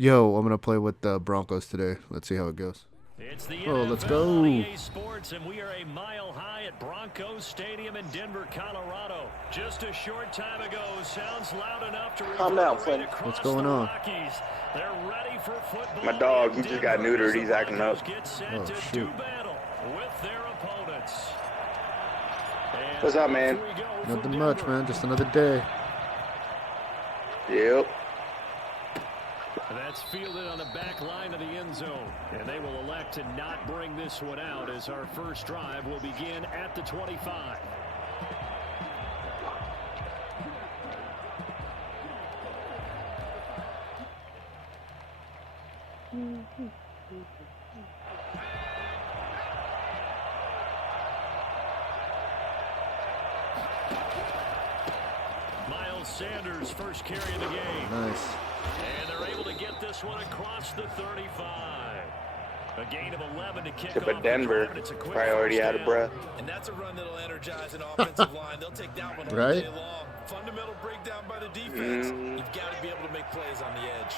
Yo, I'm gonna play with the Broncos today. Let's see how it goes. It's the Oh, let's NFL go. on EA Sports, and we are a mile high at Broncos Stadium in Denver, Colorado. Just a short time ago, sounds loud enough to Calm down, Flynn. What's going on? Rockies. They're ready for football. My dog, he just got neutered. He's acting up. Get set Oh, to shoot. do battle with their opponents. And What's up, man? here we go from Nothing much, Denver. man. Just another day. Yep. That's fielded on the back line of the end zone. And they will elect to not bring this one out as our first drive will begin at the 25. Miles Sanders first carry of the game. Nice. And they're able to get this one across the 35. A gain of 11 to kick Tip off of the Denver. drive, and it's a quick Probably already first out of down. breath. And that's a run that'll energize an offensive line. They'll take that one all Right? day long. Fundamental breakdown by the defense. You've got to be able to make plays on the edge.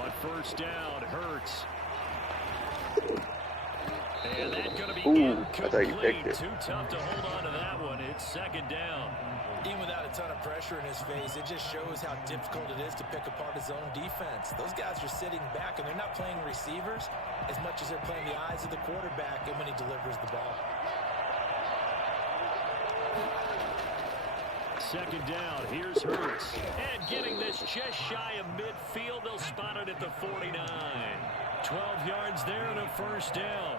On first down, Hurts. And that's going to be Ooh, I thought you incomplete. picked it. Too tough to hold on to that one. It's second down. Even without a ton of pressure in his face, it just shows how difficult it is to pick apart his own defense. Those guys are sitting back, and they're not playing receivers as much as they're playing the eyes of the quarterback and when he delivers the ball. Second down, here's Hurts. And getting this just shy of midfield, they'll spot it at the 49. 12 yards there and a first down.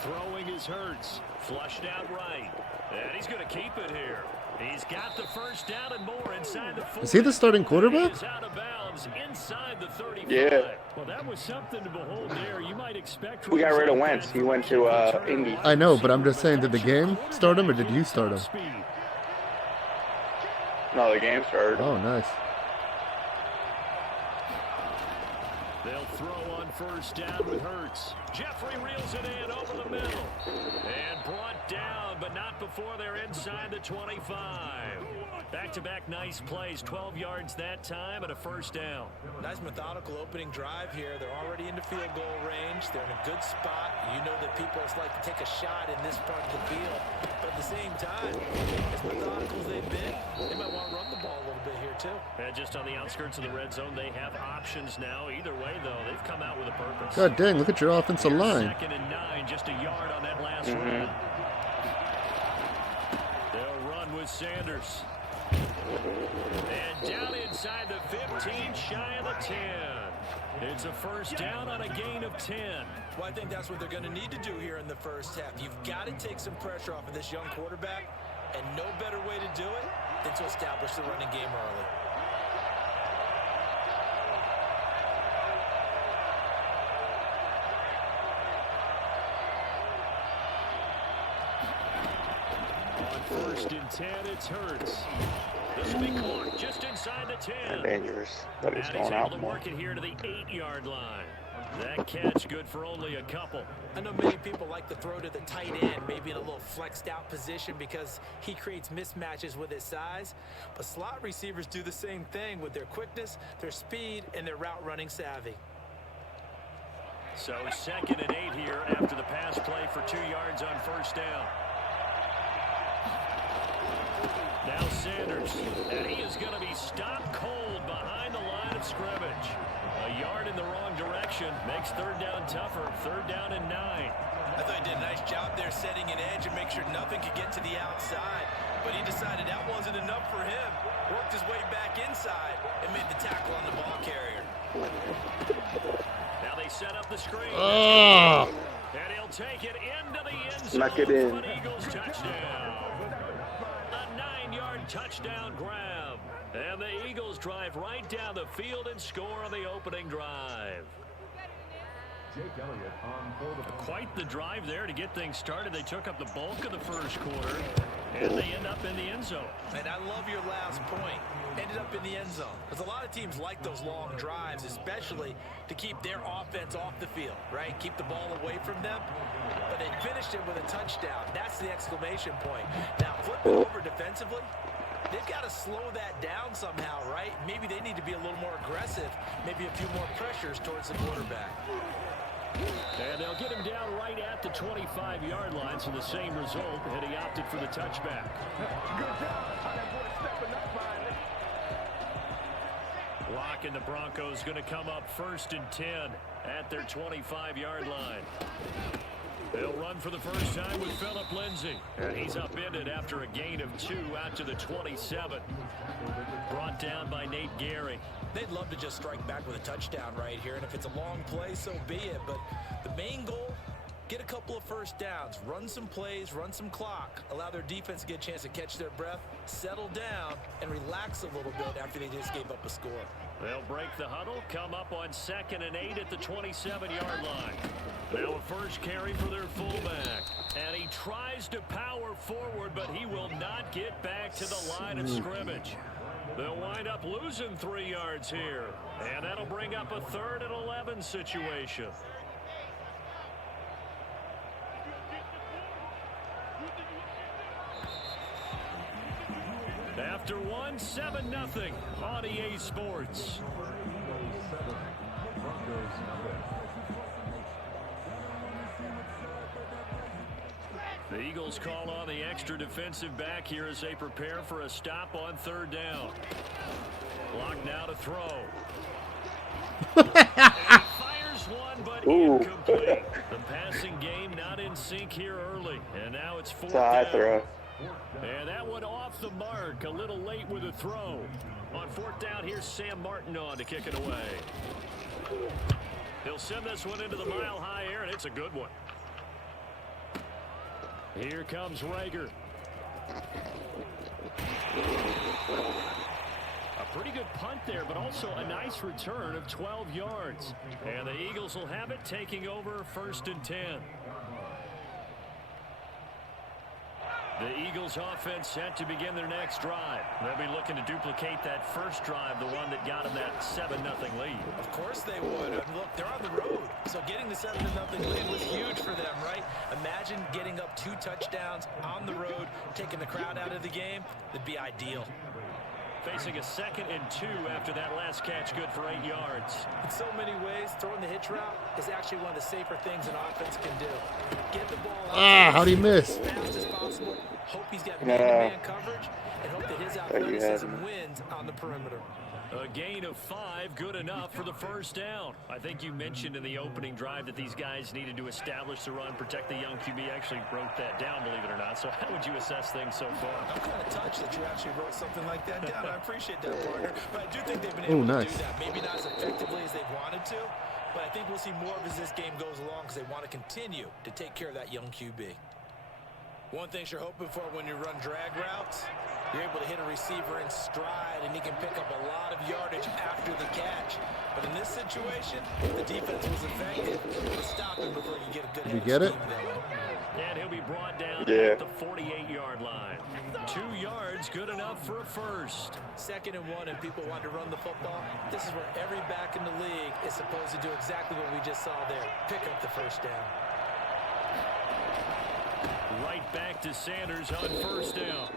Throwing is Hurts. Flushed out right. And he's going to keep it here. He's got the first down and more inside the 40. Is he the starting quarterback? He is out of bounds inside the 35. Yeah. Well, that was something to behold there. You might expect We got rid of Wentz. He went to Indy. I know, but I'm just saying, did the game start him or did you start him? Speed. No, the game started. Oh, nice. They'll throw on first down with Hurts. Jeffrey reels it in over the middle. And brought down, but not before they're inside the 25. Back-to-back nice plays. 12 yards that time and a first down. Nice methodical opening drive here. They're already into field goal range. They're in a good spot. You know that people like to take a shot in this part of the field. But at the same time, as methodical as they've been, they might want to run the ball a little bit here too. And just on the outskirts of the red zone, they have options now. Either way, though, they've come out with a purpose. God dang, look at your offensive line. Second and 9, just a yard on that last run. They'll run with Sanders. And down inside the 15, shy of the 10. It's a first down on a gain of 10. Well, I think that's what they're going to need to do here in the first half. You've got to take some pressure off of this young quarterback, and no better way to do it than to establish the running game early. On first and 10, it's Hurts. This will be caught just inside the 10. Dangerous. But he's And he's going able out to more. work it here to the 8-yard line. That catch good for only a couple. I know many people like to throw to the tight end, maybe in a little flexed out position because he creates mismatches with his size. But slot receivers do the same thing with their quickness, their speed, and their route running savvy. So second and 8 here after the pass play for 2 yards on first down. Now Sanders, and he is going to be stopped cold behind the line of scrimmage. A yard in the wrong direction makes third down tougher. Third down and 9. I thought he did a nice job there setting an edge and make sure nothing could get to the outside. But he decided that wasn't enough for him. Worked his way back inside and made the tackle on the ball carrier. Now they set up the screen. Oh, And he'll take it into the end zone. Snuck it in. For an Eagles touchdown. A 9-yard touchdown grab. And the Eagles drive right down the field and score on the opening drive. Quite the drive there to get things started. They took up the bulk of the first quarter, and they end up in the end zone. And I love your last point. Ended up in the end zone. Because a lot of teams like those long drives, especially to keep their offense off the field, right? Keep the ball away from them. But they finished it with a touchdown. That's the exclamation point. Now, flip it over defensively. They've got to slow that down somehow, right? Maybe they need to be a little more aggressive, maybe a few more pressures towards the quarterback. And they'll get him down right at the 25-yard line, so the same result, and he opted for the touchback. Good job. That boy stepping up behind it. Lock and the Broncos going to come up 1st and 10 at their 25-yard line. They'll run for the first time with Phillip Lindsay. And he's upended after a gain of 2 out to the 27. Brought down by Nate Gary. They'd love to just strike back with a touchdown right here, and if it's a long play, so be it. But the main goal, get a couple of first downs, run some plays, run some clock, allow their defense to get a chance to catch their breath, settle down, and relax a little bit after they just gave up a score. They'll break the huddle, come up on 2nd and 8 at the 27-yard line. Now a first carry for their fullback. And he tries to power forward, but he will not get back to the line of scrimmage. They'll wind up losing 3 yards here. And that'll bring up a 3rd and 11 situation. After 1, 7-0 on EA Sports. The Eagles call on the extra defensive back here as they prepare for a stop on 3rd down. Block now to throw. Fires one, but incomplete. The passing game not in sync here early, and now it's 4th It's a high down. throw. And that one off the mark, a little late with a throw. On 4th down, here's Sam Martin on to kick it away. He'll send this one into the mile-high air, and it's a good one. Here comes Rager. A pretty good punt there, but also a nice return of 12 yards. And the Eagles will have it, taking over 1st and 10. The Eagles offense set to begin their next drive. They'll be looking to duplicate that first drive, the one that got them that 7-0 lead. Of course they would. And look, they're on the road, so getting the 7-0 lead was huge for them, right? Imagine getting up 2 touchdowns on the road, taking the crowd out of the game. That'd be ideal. Facing a 2nd and 2 after that last catch, good for 8 yards. In so many ways, throwing the hitch route is actually one of the safer things an offense can do. Get the ball out How'd he miss? as fast as possible. Hope he's got man-to-man coverage, and hope that his athleticism wins on the perimeter. A gain of 5, good enough for the first down. I think you mentioned in the opening drive that these guys needed to establish the run, protect the young QB. Actually wrote that down, believe it or not. So how would you assess things so far? I'm kind of touched that you actually wrote something like that down. I appreciate that, partner. But I do think they've been able to do that. Maybe not as effectively as they wanted to, but I think we'll see more of as this game goes along because they want to continue to take care of that young QB. One thing you're hoping for when you run drag routes, you're able to hit a receiver in stride, and he can pick up a lot of yardage after the catch. But in this situation, the defense was effective. Stop him before you get a good Did you get it? And he'll be brought down Yeah. at the 48-yard line. 2 yards, good enough for a first. 2nd and 1, and people want to run the football. This is where every back in the league is supposed to do exactly what we just saw there. Pick up the first down. Right back to Sanders on 1st down.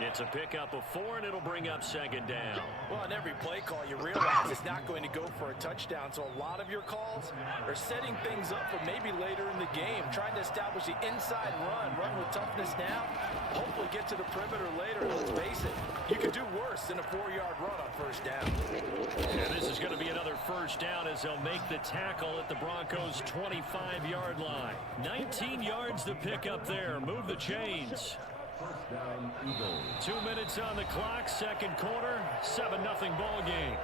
It's a pickup of 4, and it'll bring up 2nd down. Well, on every play call, you realize it's not going to go for a touchdown. So a lot of your calls are setting things up for maybe later in the game, trying to establish the inside run with toughness now, hopefully get to the perimeter later. And let's face it, you could do worse than a 4-yard run on 1st down. And this is going to be another first down as they'll make the tackle at the Broncos' 25-yard line. 19 yards to pick up there. Move the chains. 2 minutes on the clock, 2nd quarter, 7-0 ball game.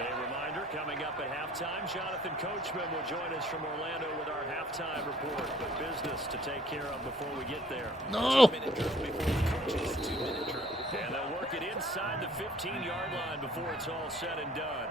A reminder, coming up at halftime, Jonathan Coachman will join us from Orlando with our halftime report. But business to take care of before we get there. No. 2-minute drill before the coaches. 2-minute drill. And they'll work it inside the 15-yard line before it's all said and done.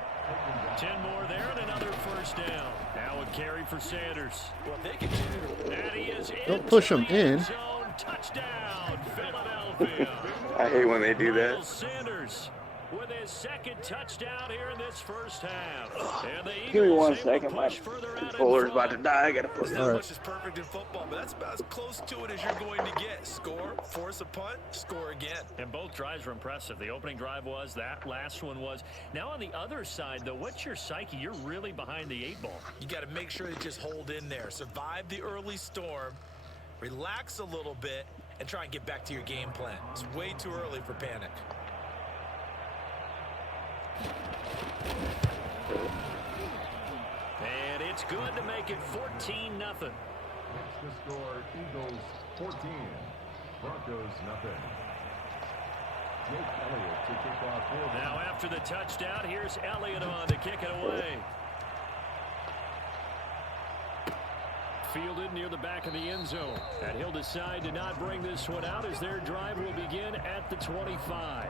10 more there and another first down. Now a carry for Sanders. Well, they continue. And he is Don't push him in. Zone touchdown, Philadelphia. I hate when they do that. Miles Sanders with his second touchdown here in this first half. And the Give me Eagles 1 able to second. My push further out in controller's about to front. die. I gotta put There's it not All much is perfect in football, but that's about as close to it as you're going to get. Score, force a punt, score again. And both drives were impressive. The opening drive was, that last one was. Now on the other side, though, what's your psyche? You're really behind the 8 ball. You got to make sure to just hold in there. Survive the early storm, relax a little bit, and try and get back to your game plan. It's way too early for panic. And it's good to make it 14-0. Next to score, Eagles 14, Broncos nothing. Jake Elliott to kick off for them. Now after the touchdown, here's Elliott on to kick it away. Fielded near the back of the end zone. And he'll decide to not bring this one out as their drive will begin at the 25.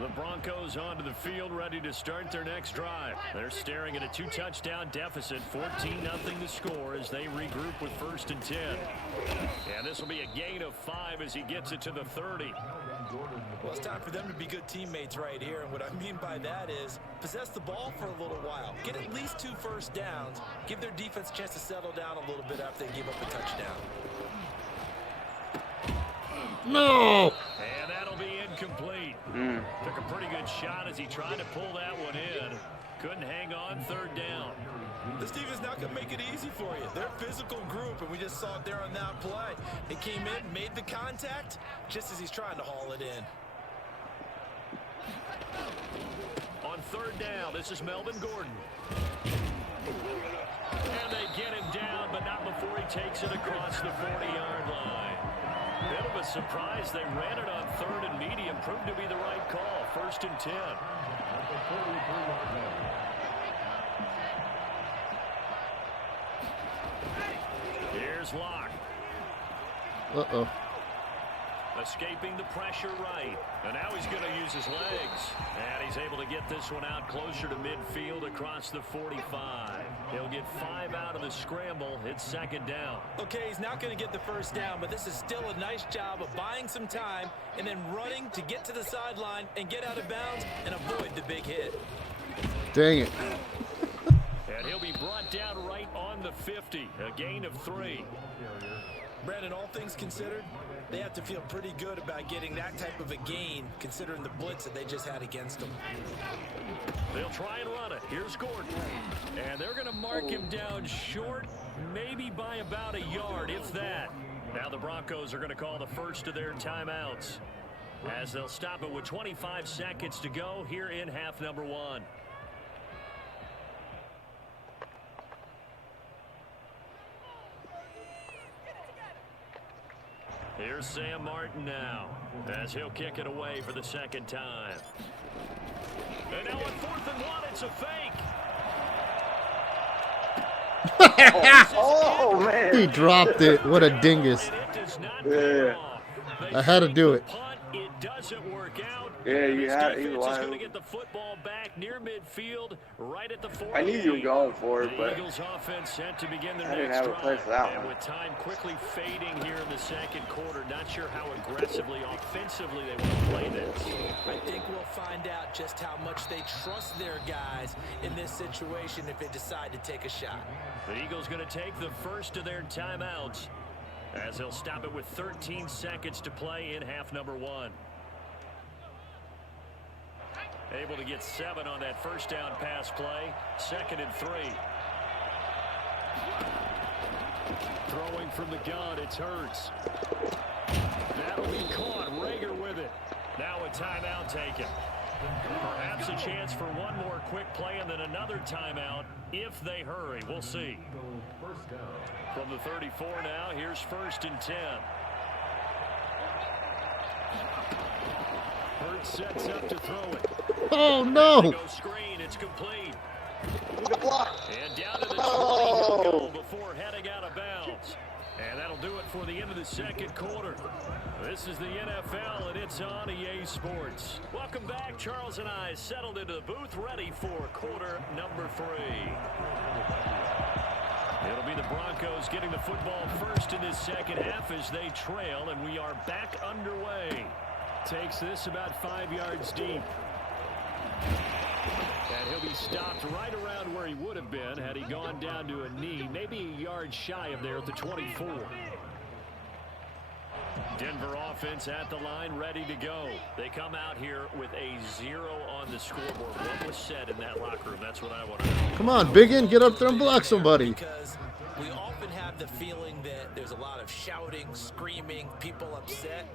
The Broncos onto the field, ready to start their next drive. They're staring at a 2-touchdown deficit, 14-0 to score as they regroup with 1st and 10. And this will be a gain of 5 as he gets it to the 30. Well, it's time for them to be good teammates right here. And what I mean by that is possess the ball for a little while. Get at least 2 first downs. Give their defense a chance to settle down a little bit after they give up a touchdown. No! And that'll be incomplete. Took a pretty good shot as he tried to pull that one in. Couldn't hang on 3rd down. This team is not going to make it easy for you. They're a physical group, and we just saw it there on that play. He came in, made the contact, just as he's trying to haul it in. On 3rd down, this is Melvin Gordon. And they get him down, but not before he takes it across the 40-yard line. Bit of a surprise. They ran it on 3rd and medium. Proved to be the right call. 1st and 10. Here's Locke. Uh-oh. Escaping the pressure right. And now he's going to use his legs. And he's able to get this one out closer to midfield across the 45. He'll get 5 out of the scramble. It's 2nd down. Okay, he's not going to get the first down, but this is still a nice job of buying some time and then running to get to the sideline and get out of bounds and avoid the big hit. Dang it. And he'll be brought down right on the 50. A gain of 3. Brandon, all things considered, they have to feel pretty good about getting that type of a gain considering the blitz that they just had against them. They'll try and run it. Here's Gordon. And they're going to mark him down short, maybe by about a yard, if that. Now the Broncos are going to call the first of their timeouts as they'll stop it with 25 seconds to go here in half number 1. Here's Sam Martin now as he'll kick it away for the 2nd time. And now on 4th and 1, it's a fake. Oh, man. He dropped it. What a dingus. And it does not pay off. They I had to do it. punt, it doesn't work out. Yeah, you This had- he defense was is going to wild. get the football back near midfield, right at the 40. I knew you were going for it, The but Eagles offense set to begin their I didn't next have a drive. play for that And one. with time quickly fading here in the 2nd quarter, not sure how aggressively, offensively they want to play this. I think we'll find out just how much they trust their guys in this situation if they decide to take a shot. The Eagles going to take the first of their timeouts as they'll stop it with 13 seconds to play in half number 1. Able to get 7 on that first down pass play. 2nd and 3. Throwing from the gun, it's Hurts. That'll be caught. Rager with it. Now a timeout taken. Perhaps a chance for one more quick play and then another timeout if they hurry. We'll see. From the 34 now, here's 1st and 10. Hurts sets up to throw it. Oh, no. Go screen, it's complete. the block. And down to the 20 he'll go before heading out of bounds. And that'll do it for the into the second quarter. This is the NFL, and it's on EA Sports. Welcome back. Charles and I settled into the booth, ready for quarter number 3. It'll be the Broncos getting the football first in this second half as they trail, and we are back underway. Takes this about 5 yards deep. And he'll be stopped right around where he would have been had he gone down to a knee, maybe a yard shy of there at the 24. Denver offense at the line, ready to go. They come out here with a 0 on the scoreboard. What was said in that locker room? That's what I want to know. Come on, Biggin, get up there and block somebody. Because we often have the feeling that there's a lot of shouting, screaming, people upset.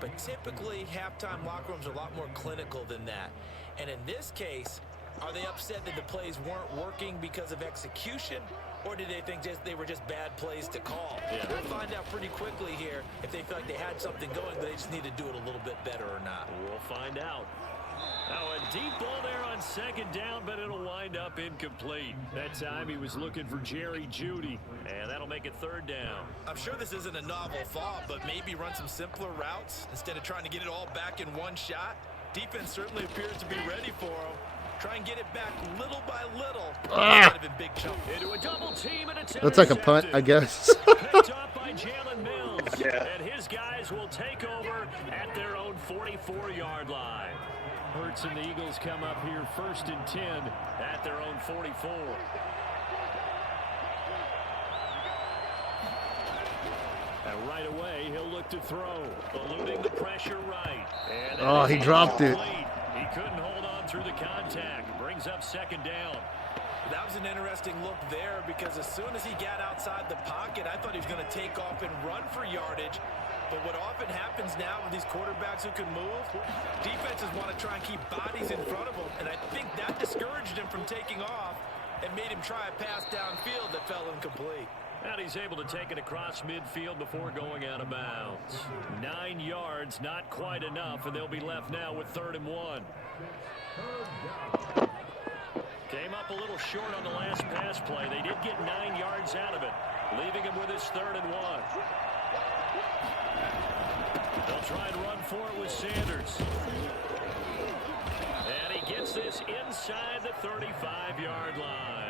But typically, halftime locker rooms are a lot more clinical than that. And in this case, are they upset that the plays weren't working because of execution? Or did they think they were just bad plays to call? Yeah. We'll find out pretty quickly here if they feel like they had something going, but they just need to do it a little bit better or not. We'll find out. Now a deep ball there on second down, but it'll wind up incomplete. That time he was looking for Jerry Jeudy, and that'll make it third down. I'm sure this isn't a novel thought, but maybe run some simpler routes instead of trying to get it all back in one shot. Defense certainly appears to be ready for him. Try and get it back little by little. Kind of in big chunks. Into a double team, and it's That's like a punt, I guess. Picked off by Jalen Mills. Yeah. And his guys will take over at their own 44-yard line. Hurts and the Eagles come up here first and 10 at their own 44. And right away, he'll look to throw, eluding the pressure right. And Oh, he dropped it. He couldn't hold on through the contact. Brings up second down. That was an interesting look there because as soon as he got outside the pocket, I thought he was going to take off and run for yardage. But what often happens now with these quarterbacks who can move, defenses want to try and keep bodies in front of them. And I think that discouraged him from taking off and made him try a pass downfield that fell incomplete. And he's able to take it across midfield before going out of bounds. 9 yards, not quite enough, and they'll be left now with 3rd and 1. Came up a little short on the last pass play. They did get 9 yards out of it, leaving him with his 3rd and 1. They'll try and run for it with Sanders. And he gets this inside the 35-yard line.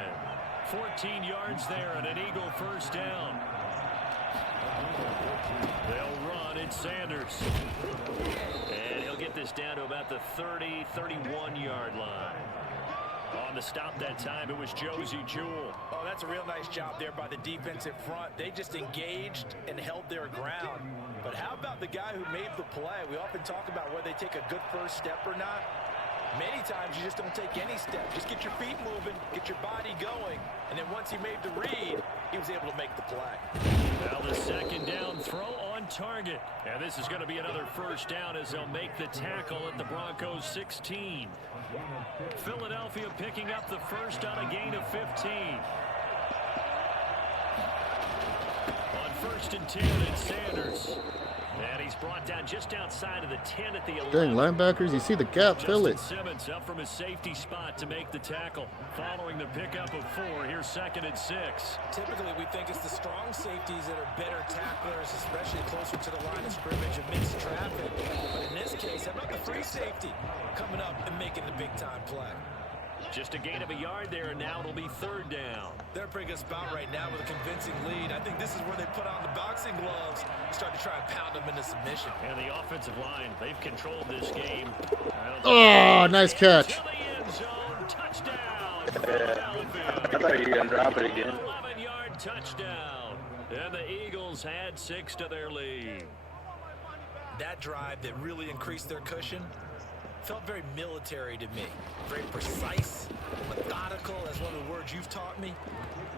14 yards there and an Eagle first down. They'll run. It's Sanders. And he'll get this down to about the 30, 31-yard line. On the stop that time, it was Josie Jewell. Oh, that's a real nice job there by the defensive front. They just engaged and held their ground. But how about the guy who made the play? We often talk about whether they take a good first step or not. Many times you just don't take any step. Just get your feet moving, get your body going, and then once he made the read, he was able to make the play. Now the second down throw on target. And this is going to be another first down as they'll make the tackle at the Broncos 16. Philadelphia picking up the first on a gain of 15. On 1st and 10, it's Sanders. And he's brought down just outside of the 10 at the 11. Dang, linebackers, you see the gap, fill it. Simmons up from his safety spot to make the tackle. Following the pickup of 4, here's 2nd and 6. Typically, we think it's the strong safeties that are better tacklers, especially closer to the line of scrimmage amidst traffic. But in this case, how about the free safety coming up and making the big-time play? Just a gain of a yard there, and now it'll be 3rd down. They're in a pretty good spot right now with a convincing lead. I think this is where they put on the boxing gloves and start to try and pound them into submission. And the offensive line, they've controlled this game. Oh, nice catch. To the end zone, touchdown, I Philadelphia. thought you were going to drop it again. 11-yard touchdown. And the Eagles had 6 to their lead. That drive that really increased their cushion felt very military to me. Very precise, methodical, as one of the words you've taught me.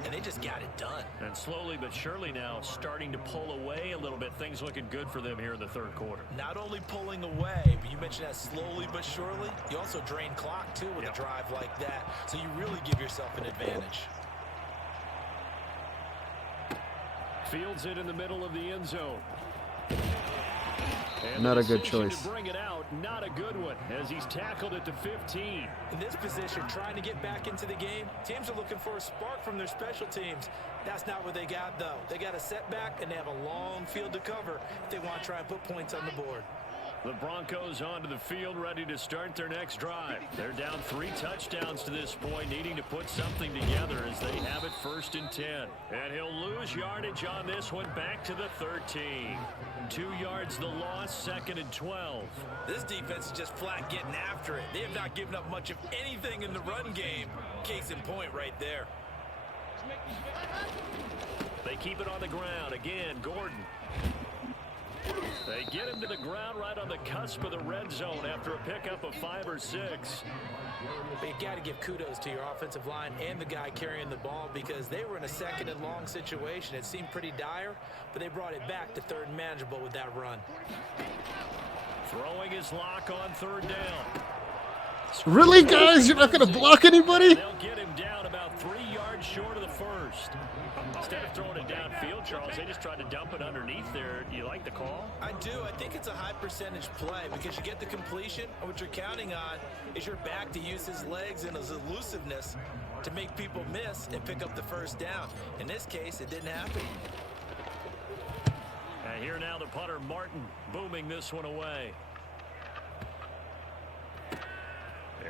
And they just got it done. And slowly but surely now starting to pull away a little bit. Things looking good for them here in the 3rd quarter. Not only pulling away, but you mentioned that slowly but surely. You also drain clock, too, with a drive like that. So you really give yourself an advantage. Fields it in the middle of the end zone. And Not the a good decision choice. To bring it out, not a good one, as he's tackled it to 15. In this position, trying to get back into the game, teams are looking for a spark from their special teams. That's not what they got, though. They got a setback, and they have a long field to cover if they want to try and put points on the board. The Broncos onto the field, ready to start their next drive. They're down 3 touchdowns to this point, needing to put something together as they have it 1st and 10. And he'll lose yardage on this one, back to the 13. 2 yards the loss, 2nd and 12. This defense is just flat getting after it. They have not given up much of anything in the run game. Case in point right there. They keep it on the ground. Again, Gordon. They get him to the ground right on the cusp of the red zone after a pickup of 5 or 6. But you got to give kudos to your offensive line and the guy carrying the ball, because they were in a 2nd and long situation. It seemed pretty dire, but they brought it back to 3rd and manageable with that run. Throwing his lock on 3rd down. Really, guys? You're not going to block anybody? They'll get him down about 3 yards short of the 1st. Instead of throwing it downfield, Charles, they just tried to dump it underneath there. Do you like the call? I do. I think it's a high percentage play because you get the completion, and what you're counting on is your back to use his legs and his elusiveness to make people miss and pick up the 1st down. In this case, it didn't happen. And here now the punter, Martin, booming this one away.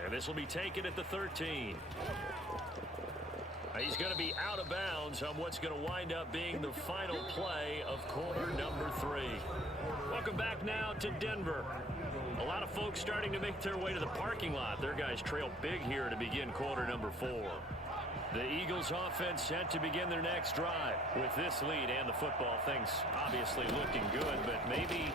And this will be taken at the 13. He's going to be out of bounds on what's going to wind up being the final play of quarter number 3. Welcome back now to Denver. A lot of folks starting to make their way to the parking lot. Their guys trail big here to begin quarter number 4. The Eagles offense set to begin their next drive. With this lead and the football, things obviously looking good, but maybe,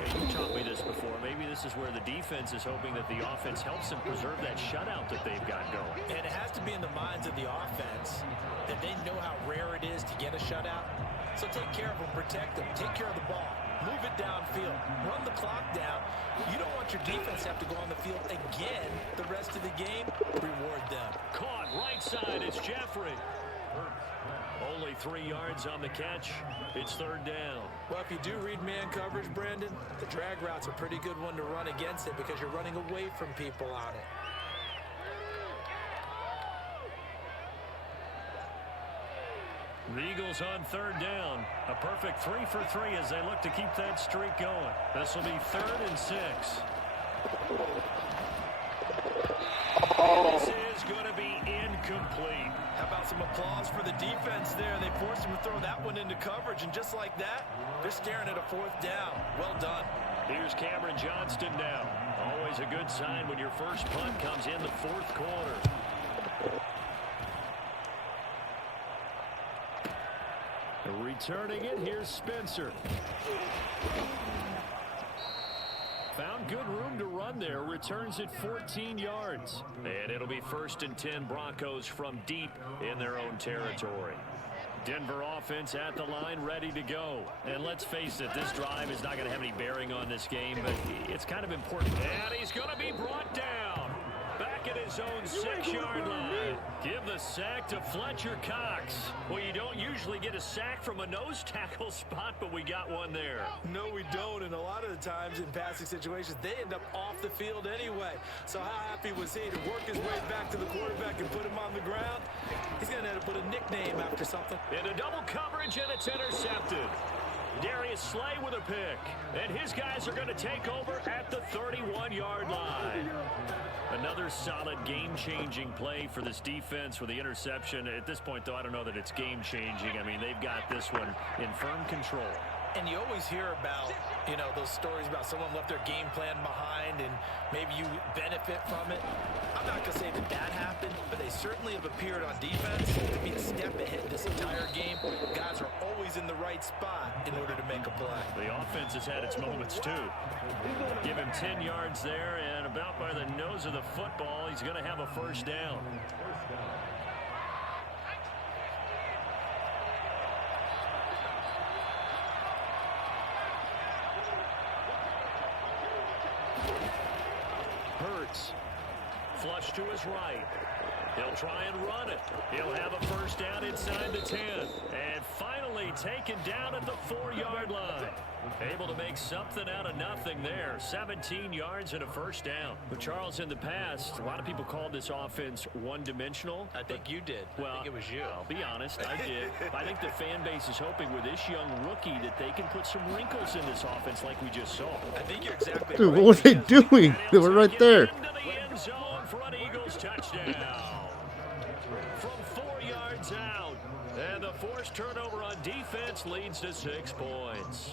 you taught me this before, maybe this is where the defense is hoping that the offense helps them preserve that shutout that they've got going. And it has to be in the minds of the offense that they know how rare it is to get a shutout. So take care of them, protect them, take care of the ball, move it downfield, run the clock down. You don't want your defense to have to go on the field again the rest of the game. Reward them. Caught right side, it's Jeffrey. Only 3 yards on the catch. It's 3rd down. Well, if you do read man coverage, Brandon, the drag route's a pretty good one to run against it because you're running away from people on it. The Eagles on 3rd down. A perfect 3 for 3 as they look to keep that streak going. This will be 3rd and 6. This is going to be incomplete. How about some applause for the defense there? They forced him to throw that one into coverage, and just like that, they're staring at a 4th down. Well done. Here's Cameron Johnston now. Always a good sign when your first punt comes in the 4th quarter. Returning it, here's Spencer. Found good room to run there. Returns it 14 yards. And it'll be 1st and 10 Broncos from deep in their own territory. Denver offense at the line, ready to go. And let's face it, this drive is not going to have any bearing on this game, but it's kind of important. And he's going to be brought down. Back at his own 6-yard line. Give the sack to Fletcher Cox. Well, you don't usually get a sack from a nose tackle spot, but we got one there. No, we don't, and a lot of the times in passing situations, they end up off the field anyway. So how happy was he to work his way back to the quarterback and put him on the ground? He's going to have to put a nickname after something. Into double coverage, and it's intercepted. Darius Slay with a pick, and his guys are going to take over at the 31-yard line. Another solid game-changing play for this defense with the interception. At this point, though, I don't know that it's game-changing. I mean, they've got this one in firm control. And you always hear about, those stories about someone left their game plan behind and maybe you benefit from it. I'm not going to say that happened, but they certainly have appeared on defense to be a step ahead this entire game. Guys are always in the right spot in order to make a play. The offense has had its moments, too. Give him 10 yards there, and about by the nose of the football, he's going to have a 1st down. Hurts. Flush to his right. He'll try and run it. He'll have a first down inside the 10. And finally taken down at the 4-yard line. Able to make something out of nothing there. 17 yards and a first down. But Charles, in the past, a lot of people called this offense one-dimensional. I think you did. Well, I think it was you. I'll be honest, I did. I think the fan base is hoping with this young rookie that they can put some wrinkles in this offense like we just saw. I think you're exactly Dude, right. what were they doing? They were right there. Into the end zone for an Eagles touchdown. From 4 yards out. And the forced turnover on defense leads to 6 points.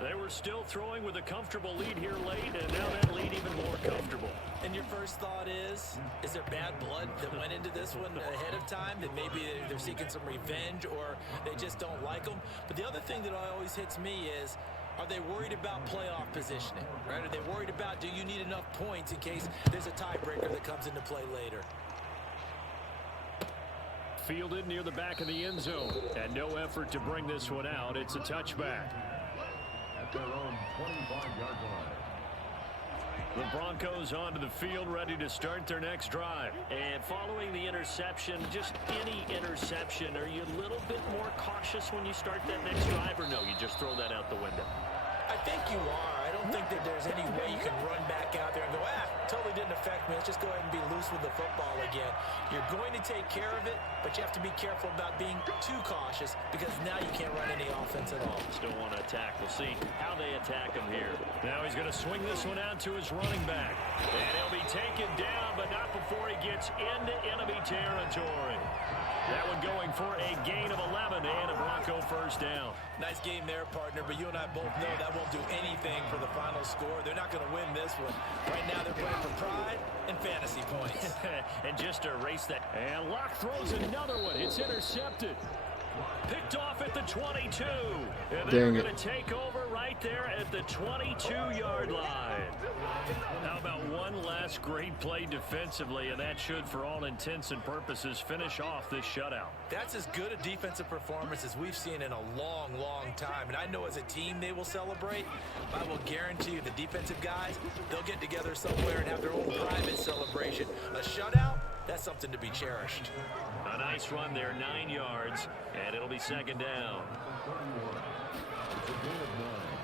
They were still throwing with a comfortable lead here late, and now that lead even more comfortable. And your first thought is there bad blood that went into this one ahead of time, that maybe they're seeking some revenge or they just don't like them? But the other thing that always hits me is, are they worried about playoff positioning, right? Are they worried about, do you need enough points in case there's a tiebreaker that comes into play later? Fielded near the back of the end zone, and no effort to bring this one out. It's a touchback. At their own 25-yard line. The Broncos onto the field, ready to start their next drive. And following the interception, just any interception, are you a little bit more cautious when you start that next drive, or no, you just throw that out the window? I think you are. I don't think that there's any way you can run back out there and go, totally didn't affect me. Let's just go ahead and be loose with the football again. You're going to take care of it, but you have to be careful about being too cautious because now you can't run any offense at all. Still want to attack. We'll see how they attack him here. Now he's going to swing this one out to his running back. And he'll be taken down, but not before he gets into enemy territory. That one going for a gain of 11 and a Bronco first down. Nice game there, partner, but you and I both know that won't do anything for the final score. They're not going to win this one. Right now they're playing for pride and fantasy points. And just to erase that. And Locke throws another one. It's intercepted. Picked off at the 22. And they're going to take over right there at the 22-yard line. How about one last great play defensively, and that should, for all intents and purposes, finish off this shutout. That's as good a defensive performance as we've seen in a long, long time. And I know as a team they will celebrate. I will guarantee you the defensive guys, they'll get together somewhere and have their own private celebration. A shutout? That's something to be cherished. A nice run there, 9 yards, and it'll be second down.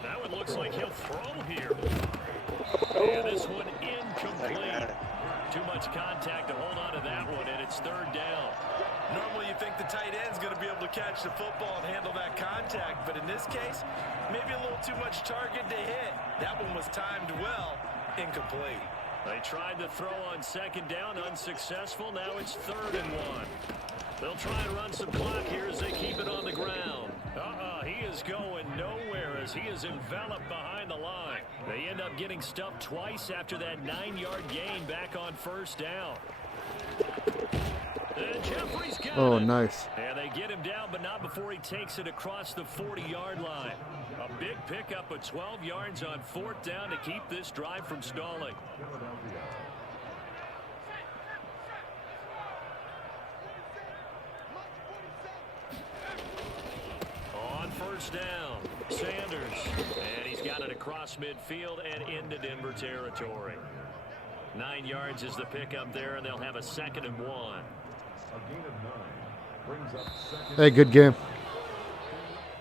That one looks like he'll throw here. And this one incomplete. Too much contact to hold on to that one, and it's third down. Normally you think the tight end's going to be able to catch the football and handle that contact, but in this case, maybe a little too much target to hit. That one was timed well, incomplete. They tried to throw on second down, unsuccessful. Now it's 3rd and 1. They'll try and run some clock here as they keep it on the ground. He is going nowhere as he is enveloped behind the line. They end up getting stuffed twice after that 9-yard gain back on first down. And Jeffrey's got it. Nice. And they get him down, but not before he takes it across the 40-yard line. A big pickup of 12 yards on 4th down to keep this drive from stalling. On first down, Sanders. And he's got it across midfield and into Denver territory. 9 yards is the pickup there, and they'll have a 2nd and 1. A gain of 9 brings up second. Hey, good game.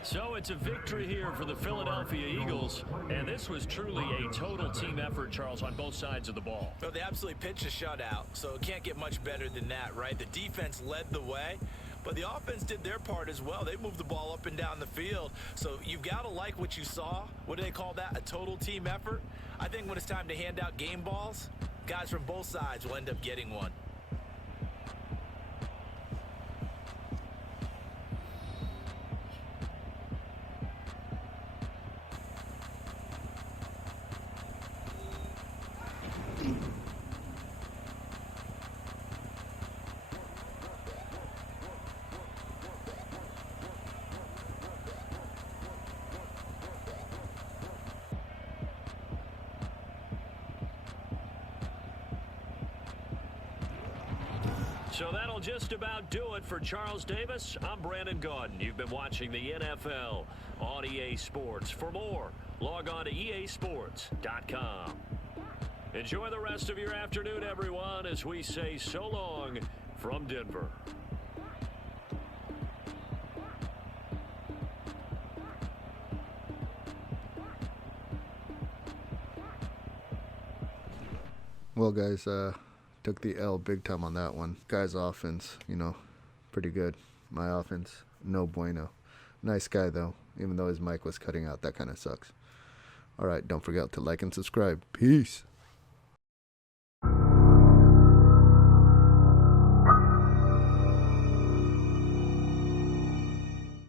So it's a victory here for the Philadelphia Eagles, and this was truly a total team effort, Charles, on both sides of the ball. Well, they absolutely pitched a shutout, so it can't get much better than that, right? The defense led the way, but the offense did their part as well. They moved the ball up and down the field, so you've got to like what you saw. What do they call that? A total team effort? I think when it's time to hand out game balls, guys from both sides will end up getting one. So that'll just about do it for Charles Davis. I'm Brandon Gaudin. You've been watching the NFL on EA Sports. For more, log on to easports.com. Enjoy the rest of your afternoon, everyone, as we say so long from Denver. Well, guys, took the L big time on that one. Guy's offense, pretty good. My offense, no bueno. Nice guy, though, even though his mic was cutting out. That kind of sucks. All right, don't forget to like and subscribe. Peace.